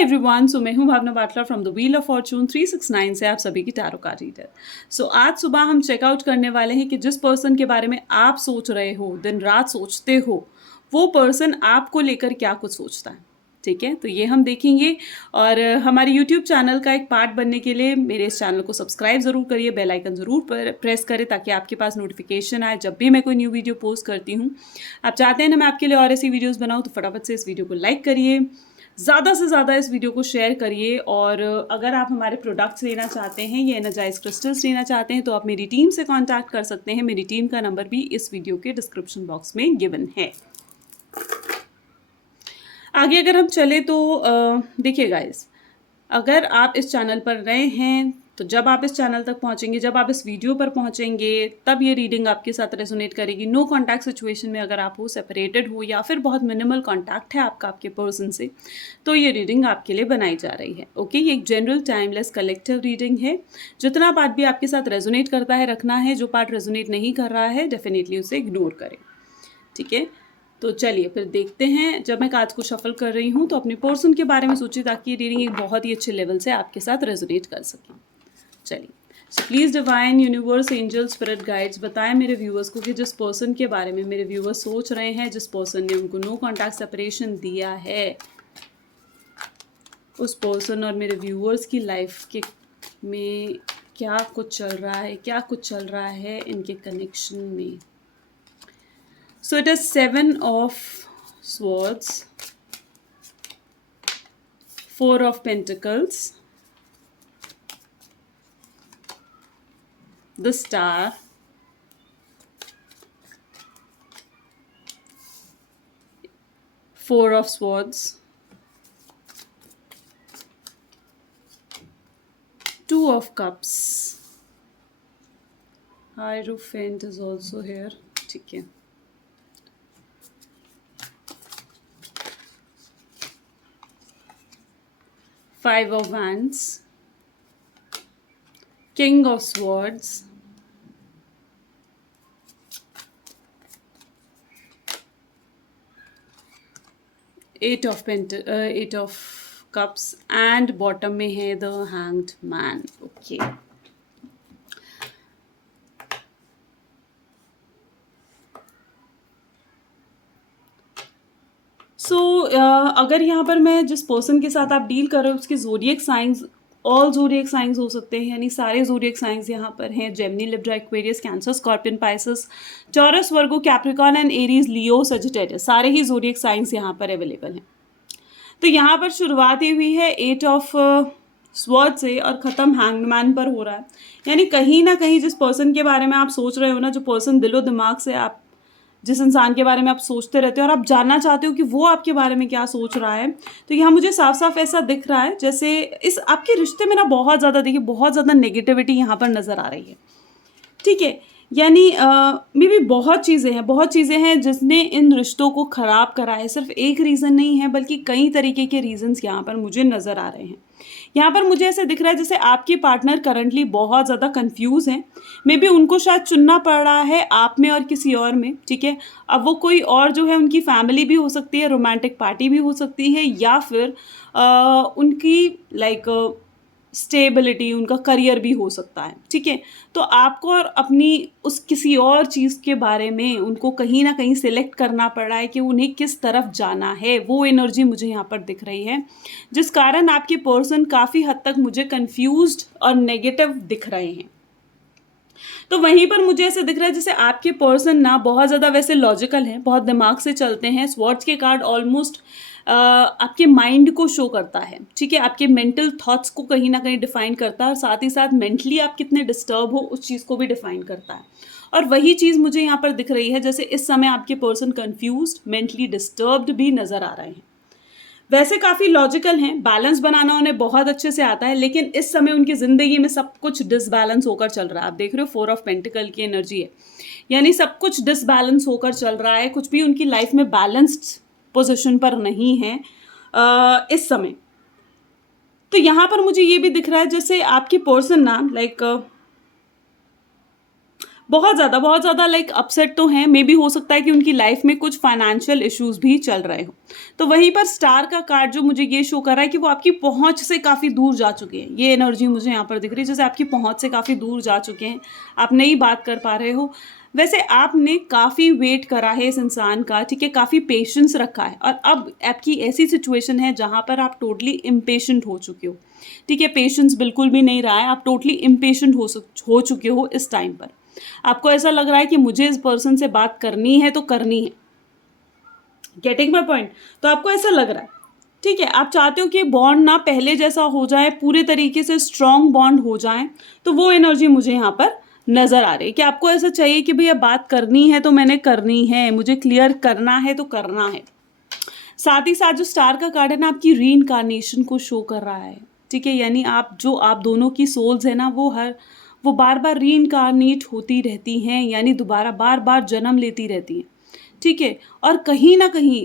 Hi everyone, so मैं हूं Bhavna Batla from the wheel of fortune 369 से आप सभी की टैरो कार्ड रीडर। सो आज सुबह हम चेकआउट करने वाले हैं कि जिस पर्सन के बारे में आप सोच रहे हो, दिन रात सोचते हो, वो पर्सन आपको लेकर क्या कुछ सोचता है। ठीक है, तो ये हम देखेंगे। और हमारे यूट्यूब चैनल का एक पार्ट बनने के लिए मेरे इस चैनल को सब्सक्राइब ज़रूर करिए, बेल आइकन ज़रूर प्रेस करें ताकि आपके पास नोटिफिकेशन आए जब भी मैं कोई न्यू वीडियो पोस्ट करती हूँ। आप चाहते हैं ना मैं आपके लिए और ऐसी वीडियोज़ बनाऊँ तो फटाफट से इस वीडियो को लाइक करिए, ज़्यादा से ज़्यादा इस वीडियो को शेयर करिए। और अगर आप हमारे प्रोडक्ट्स लेना चाहते हैं या एनर्जाइज क्रिस्टल्स लेना चाहते हैं तो आप मेरी टीम से कांटेक्ट कर सकते हैं। मेरी टीम का नंबर भी इस वीडियो के डिस्क्रिप्शन बॉक्स में गिवन है। आगे अगर हम चले तो देखिए गाइस, अगर आप इस चैनल पर नए हैं तो जब आप इस चैनल तक पहुंचेंगे, जब आप इस वीडियो पर पहुंचेंगे, तब ये रीडिंग आपके साथ रेजोनेट करेगी। नो कांटेक्ट सिचुएशन में अगर आप हो, सेपरेटेड हो या फिर बहुत मिनिमल कांटेक्ट है आपका आपके पर्सन से, तो ये रीडिंग आपके लिए बनाई जा रही है। ओके, ये एक जनरल टाइमलेस कलेक्टिव रीडिंग है। जितना पार्ट भी आपके साथ रेजोनेट करता है रखना है, जो पार्ट रेजोनेट नहीं कर रहा है डेफिनेटली उसे इग्नोर करें। ठीक है, तो चलिए फिर देखते हैं। जब मैं कार्ड्स को शफल कर रही हूँ तो अपने पर्सन के बारे में सोचिए ताकि ये रीडिंग एक बहुत ही अच्छे लेवल से आपके साथ रेजोनेट कर सकें। चलिए, so please divine universe angel spirit guides बताएं मेरे व्यूअर्स को कि जिस पर्सन के बारे में मेरे व्यूअर्स सोच रहे हैं, जिस पर्सन ने उनको नो कॉन्टैक्ट सेपरेशन दिया है, उस पर्सन और मेरे व्यूअर्स की लाइफ के में क्या कुछ चल रहा है, क्या कुछ चल रहा है इनके कनेक्शन में। So it is 7 of Swords, 4 of Pentacles, the Star, Four of Swords, 2 of Cups, Hierophant is also here. ठीक है, Five of Wands, King of Swords, Eight of Cups and bottom में है the Hanged Man. Okay. सो अगर यहाँ पर मैं जिस person के साथ आप डील कर रहे हो उसके zodiac science, all zodiac science हो सकते हैं, यानी सारे ज़ोडिएक साइंस यहाँ पर हैं। Gemini, Libra, Aquarius, cancer, scorpion, Pisces, taurus, Virgo, Capricorn and Aries, Leo, Sagittarius, सारे ही ज़ोडिएक साइंस यहाँ पर अवेलेबल हैं। तो यहाँ पर शुरुआत ही हुई है 8 ऑफ स्वॉर्ड से और ख़त्म हैंग्ड मैन पर हो रहा है। यानी कहीं ना कहीं जिस पर्सन के बारे में आप सोच रहे हो ना, जो पर्सन दिलो दिमाग से आप जिस इंसान के बारे में आप सोचते रहते हो और आप जानना चाहते हो कि वो आपके बारे में क्या सोच रहा है, तो यहाँ मुझे साफ साफ ऐसा दिख रहा है जैसे इस आपके रिश्ते में ना बहुत ज़्यादा, देखिए बहुत ज़्यादा नेगेटिविटी यहाँ पर नज़र आ रही है। ठीक है, यानी मे भी बहुत चीज़ें हैं जिसने इन रिश्तों को ख़राब करा है। सिर्फ एक रीज़न नहीं है बल्कि कई तरीके के रीज़न्स यहाँ पर मुझे नज़र आ रहे हैं। यहाँ पर मुझे ऐसे दिख रहा है जैसे आपके पार्टनर करंटली बहुत ज़्यादा कंफ्यूज हैं। मे बी उनको शायद चुनना पड़ रहा है आप में और किसी और में। ठीक है, अब वो कोई और जो है उनकी फैमिली भी हो सकती है, रोमांटिक पार्टी भी हो सकती है, या फिर उनकी लाइक स्टेबिलिटी, उनका करियर भी हो सकता है। ठीक है, तो आपको और अपनी उस किसी और चीज़ के बारे में उनको कहीं ना कहीं सिलेक्ट करना पड़ रहा है कि उन्हें किस तरफ जाना है। वो एनर्जी मुझे यहाँ पर दिख रही है, जिस कारण आपके पर्सन काफ़ी हद तक मुझे कंफ्यूज्ड और नेगेटिव दिख रहे हैं। तो वहीं पर मुझे ऐसे दिख रहा है जैसे आपके पर्सन ना बहुत ज़्यादा वैसे लॉजिकल हैं, बहुत दिमाग से चलते हैं। स्वॉर्ड्स के कार्ड ऑलमोस्ट आपके माइंड को शो करता है। ठीक है, आपके मेंटल थॉट्स को कहीं ना कहीं डिफाइन करता है और साथ ही साथ मेंटली आप कितने डिस्टर्ब हो उस चीज़ को भी डिफाइन करता है। और वही चीज़ मुझे यहाँ पर दिख रही है जैसे इस समय आपके पर्सन कंफ्यूज्ड, मेंटली डिस्टर्ब्ड भी नज़र आ रहे हैं। वैसे काफ़ी लॉजिकल हैं, बैलेंस बनाना उन्हें बहुत अच्छे से आता है, लेकिन इस समय उनकी ज़िंदगी में सब कुछ डिसबैलेंस होकर चल रहा है। आप देख रहे हो 4 ऑफ पेंटिकल की एनर्जी है, यानी सब कुछ डिसबैलेंस होकर चल रहा है। कुछ भी उनकी लाइफ में बैलेंस्ड पोजीशन पर नहीं है इस समय। तो यहाँ पर मुझे ये भी दिख रहा है जैसे आपकी पर्सन ना लाइक बहुत ज़्यादा लाइक अपसेट तो हैं, मे बी हो सकता है कि उनकी लाइफ में कुछ फाइनेंशियल इश्यूज़ भी चल रहे हों। तो वहीं पर स्टार का कार्ड जो मुझे ये शो कर रहा है कि वो आपकी पहुँच से काफ़ी दूर जा चुके हैं। ये एनर्जी मुझे यहाँ पर दिख रही है, जैसे आपकी पहुँच से काफ़ी दूर जा चुके हैं, आप नहीं बात कर पा रहे हो। वैसे आपने काफ़ी वेट करा है इस इंसान का, ठीक है, काफ़ी पेशेंस रखा है और अब आपकी ऐसी सिचुएशन है जहाँ पर आप टोटली इम्पेशेंट हो चुके हो, ठीक है, पेशेंस बिल्कुल भी नहीं रहा है, आप टोटली इम्पेशेंट हो चुके हो इस टाइम पर। आपको ऐसा लग रहा है कि मुझे इस पर्सन से बात करनी है तो करनी है, गेटिंग माई पॉइंट। तो आपको ऐसा लग रहा है, ठीक है, आप चाहते हो कि बॉन्ड ना पहले जैसा हो जाए, पूरे तरीके से स्ट्रॉन्ग बॉन्ड हो जाए। तो वो एनर्जी मुझे यहाँ पर नज़र आ रही है कि आपको ऐसा चाहिए कि भैया बात करनी है तो मैंने करनी है, मुझे क्लियर करना है तो करना है। साथ ही साथ जो स्टार का कार्ड है ना, आपकी रीइंकार्नेशन को शो कर रहा है, ठीक है, यानी आप दोनों की सोल्स है ना, वो बार बार रीइंकार्नेट होती रहती हैं, यानी दोबारा बार बार जन्म लेती रहती हैं, ठीक है। और कहीं ना कहीं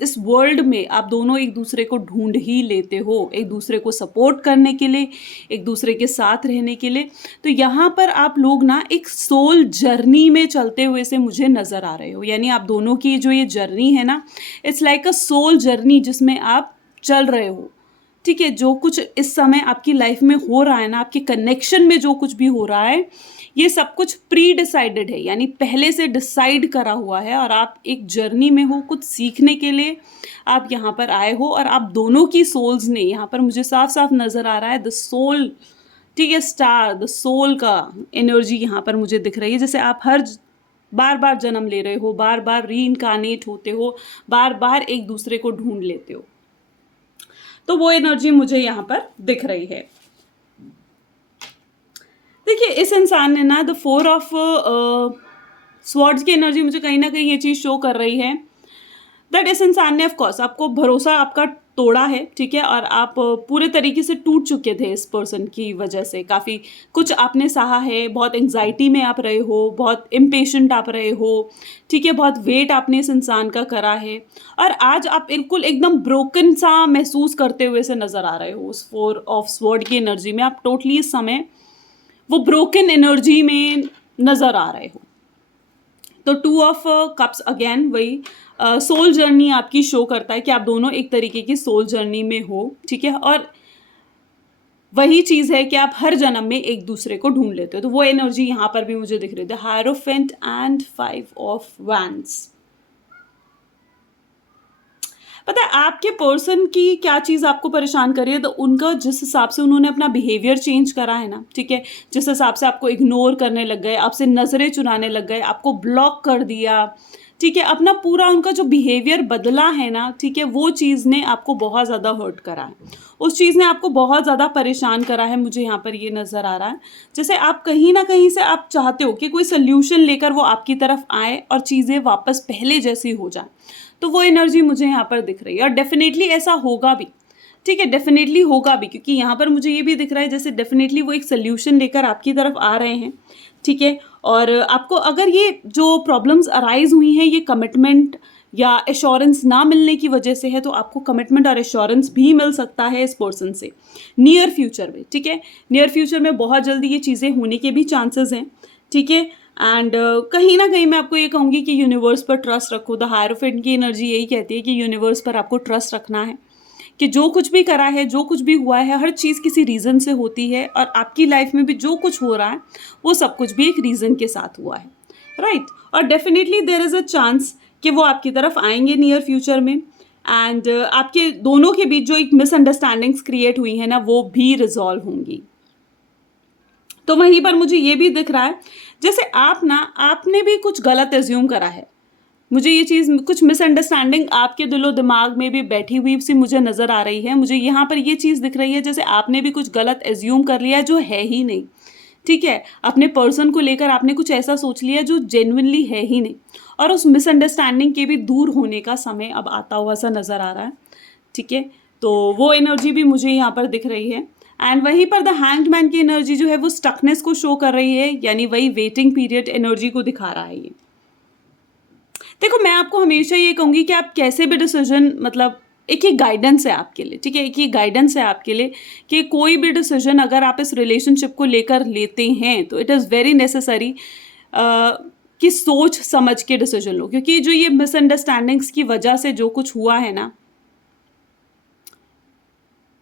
इस वर्ल्ड में आप दोनों एक दूसरे को ढूंढ ही लेते हो, एक दूसरे को सपोर्ट करने के लिए, एक दूसरे के साथ रहने के लिए। तो यहाँ पर आप लोग ना एक सोल जर्नी में चलते हुए से मुझे नज़र आ रहे हो, यानी आप दोनों की जो ये जर्नी है ना, it's like a soul journey जिसमें आप चल रहे हो, ठीक है। जो कुछ इस समय आपकी लाइफ में हो रहा है ना, आपके कनेक्शन में जो कुछ भी हो रहा है, ये सब कुछ प्री डिसाइडेड है, यानी पहले से डिसाइड करा हुआ है और आप एक जर्नी में हो, कुछ सीखने के लिए आप यहाँ पर आए हो। और आप दोनों की सोल्स ने यहाँ पर मुझे साफ साफ नज़र आ रहा है द सोल, ठीक है, स्टार द सोल का एनर्जी यहाँ पर मुझे दिख रही है, जैसे आप बार बार जन्म ले रहे हो, बार बार रीइंकार्नेट होते हो, बार बार एक दूसरे को ढूंढ लेते हो। तो वो एनर्जी मुझे यहाँ पर दिख रही है। देखिए, इस इंसान ने ना द 4 ऑफ स्वॉर्ड्स की एनर्जी मुझे कहीं ना कहीं ये चीज़ शो कर रही है दैट इस इंसान ने ऑफकोर्स आपको भरोसा आपका तोड़ा है, ठीक है, और आप पूरे तरीके से टूट चुके थे इस पर्सन की वजह से, काफ़ी कुछ आपने सहा है, बहुत एंग्जाइटी में आप रहे हो, बहुत इम्पेशेंट आप रहे हो, ठीक है, बहुत वेट आपने इस इंसान का करा है और आज आप बिल्कुल एकदम ब्रोकन सा महसूस करते हुए से नज़र आ रहे हो। उस 4 ऑफ स्वॉर्ड की एनर्जी में आप टोटली इस समय वो ब्रोकन एनर्जी में नज़र आ रहे हो। तो 2 ऑफ कप्स अगेन वही सोल जर्नी आपकी शो करता है कि आप दोनों एक तरीके की सोल जर्नी में हो, ठीक है, और वही चीज़ है कि आप हर जन्म में एक दूसरे को ढूंढ लेते हो। तो वो एनर्जी यहाँ पर भी मुझे दिख रही है, the hierophant and 5 of wands. पता है आपके पर्सन की क्या चीज़ आपको परेशान कर रही है, तो उनका जिस हिसाब से उन्होंने अपना बिहेवियर चेंज करा है ना, ठीक है, जिस हिसाब से आपको इग्नोर करने लग गए, आपसे नज़रें चुराने लग गए, आपको ब्लॉक कर दिया, ठीक है, अपना पूरा उनका जो बिहेवियर बदला है ना, ठीक है, वो चीज़ ने आपको बहुत ज़्यादा हर्ट करा है, उस चीज़ ने आपको बहुत ज़्यादा परेशान करा है, मुझे यहाँ पर ये नज़र आ रहा है। जैसे आप कहीं ना कहीं से आप चाहते हो कि कोई सोल्यूशन लेकर वो आपकी तरफ आए और चीज़ें वापस पहले जैसी हो जाए, तो वो एनर्जी मुझे यहाँ पर दिख रही है और डेफिनेटली ऐसा होगा भी, ठीक है, डेफिनेटली होगा भी, क्योंकि यहाँ पर मुझे ये भी दिख रहा है जैसे डेफिनेटली वो एक सोल्यूशन लेकर आपकी तरफ आ रहे हैं, ठीक है। और आपको अगर ये जो प्रॉब्लम्स अराइज हुई हैं ये कमिटमेंट या एश्योरेंस ना मिलने की वजह से है, तो आपको कमिटमेंट और एश्योरेंस भी मिल सकता है इस पर्सन से नियर फ्यूचर में, ठीक है, नियर फ्यूचर में बहुत जल्दी ये चीज़ें होने के भी चांसेस हैं, ठीक है। एंड कहीं ना कहीं मैं आपको ये कहूँगी कि यूनिवर्स पर ट्रस्ट रखो। द हायरोफेंट की एनर्जी यही कहती है कि यूनिवर्स पर आपको ट्रस्ट रखना है कि जो कुछ भी करा है, जो कुछ भी हुआ है, हर चीज़ किसी रीज़न से होती है और आपकी लाइफ में भी जो कुछ हो रहा है वो सब कुछ भी एक रीज़न के साथ हुआ है, राइट। और definitely there is a chance कि वो आपकी तरफ आएंगे नियर फ्यूचर में एंड आपके दोनों के बीच जो एक मिसअंडरस्टैंडिंग्स क्रिएट हुई है ना, वो भी रिजॉल्व होंगी। तो वहीं पर मुझे ये भी दिख रहा है जैसे आपने भी कुछ गलत एज्यूम करा है, मुझे ये चीज़ कुछ मिसअंडरस्टैंडिंग आपके दिलो दिमाग में भी बैठी हुई सी मुझे नज़र आ रही है। मुझे यहाँ पर ये चीज़ दिख रही है जैसे आपने भी कुछ गलत एज्यूम कर लिया जो है ही नहीं, ठीक है, अपने पर्सन को लेकर आपने कुछ ऐसा सोच लिया जो जेन्युइनली है ही नहीं, और उस मिसअंडरस्टैंडिंग के भी दूर होने का समय अब आता हुआ सा नज़र आ रहा है, ठीक है। तो वो एनर्जी भी मुझे यहाँ पर दिख रही है एंड वहीं पर द हैंग्ड मैन की एनर्जी जो है वो स्टकनेस को शो कर रही है, यानी वही वेटिंग पीरियड एनर्जी को दिखा रहा है ये। देखो, मैं आपको हमेशा ये कहूँगी कि आप कैसे भी डिसीजन मतलब एक ही गाइडेंस है आपके लिए, ठीक है, एक ही गाइडेंस है आपके लिए कि कोई भी डिसीजन अगर आप इस रिलेशनशिप को लेकर लेते हैं तो इट इज़ वेरी नेसेसरी कि सोच समझ के डिसीजन लो, क्योंकि जो ये मिसअंडरस्टैंडिंग्स की वजह से जो कुछ हुआ है ना,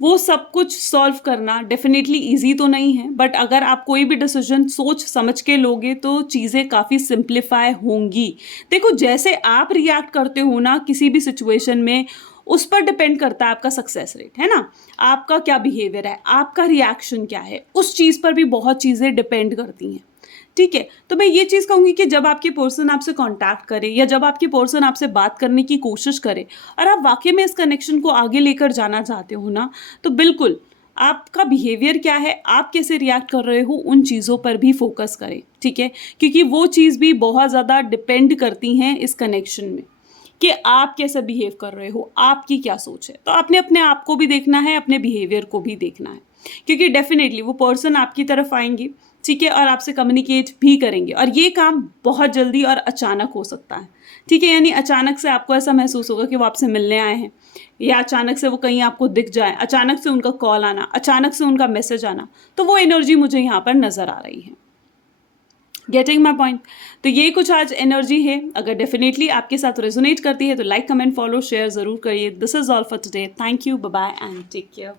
वो सब कुछ सॉल्व करना डेफिनेटली ईजी तो नहीं है, बट अगर आप कोई भी डिसीजन सोच समझ के लोगे तो चीज़ें काफ़ी सिंप्लीफाई होंगी। देखो, जैसे आप रिएक्ट करते हो ना किसी भी सिचुएशन में, उस पर डिपेंड करता है आपका सक्सेस रेट, है ना? आपका क्या बिहेवियर है, आपका रिएक्शन क्या है, उस चीज़ पर भी बहुत चीज़ें डिपेंड करती हैं, ठीक है? तो मैं ये चीज़ कहूँगी कि जब आपके पर्सन आपसे कॉन्टैक्ट करे या जब आपके पर्सन आपसे बात करने की कोशिश करे और आप वाक़ई में इस कनेक्शन को आगे लेकर जाना चाहते हो ना, तो बिल्कुल आपका बिहेवियर क्या है, आप कैसे रिएक्ट कर रहे हो, उन चीज़ों पर भी फ़ोकस करें, ठीक है? क्योंकि वो चीज़ भी बहुत ज़्यादा डिपेंड करती हैं इस कनेक्शन में कि आप कैसे बिहेव कर रहे हो, आपकी क्या सोच है। तो आपने अपने आप को भी देखना है, अपने बिहेवियर को भी देखना है, क्योंकि डेफ़िनेटली वो पर्सन आपकी तरफ आएँगे, ठीक है, और आपसे कम्युनिकेट भी करेंगे और ये काम बहुत जल्दी और अचानक हो सकता है, ठीक है? यानी अचानक से आपको ऐसा महसूस होगा कि वो आपसे मिलने आए हैं या अचानक से वो कहीं आपको दिख जाएँ, अचानक से उनका कॉल आना, अचानक से उनका मैसेज आना, तो वो एनर्जी मुझे यहाँ पर नज़र आ रही है। Getting my point? तो ये कुछ आज एनर्जी है, अगर डेफिनेटली आपके साथ रेजोनेट करती है तो लाइक, कमेंट, फॉलो, शेयर ज़रूर करिए। This is all for today. Thank you, bye bye and take care.